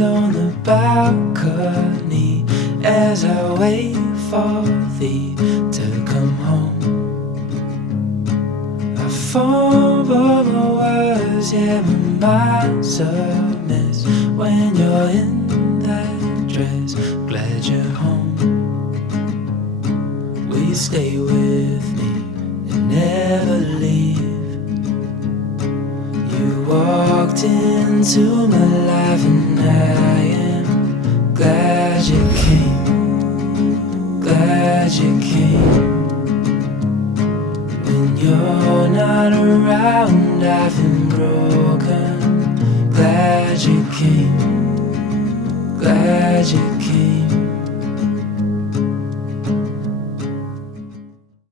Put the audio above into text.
is on the balcony as I wait for thee to come home. I fumble my words, yeah, my mind's a mess when you're in that dress. Glad you're home. Will you stay with me and never leave? You walked into my life and I am glad you came, glad you came. When you're not around, I've been broken. Glad you came, glad you came.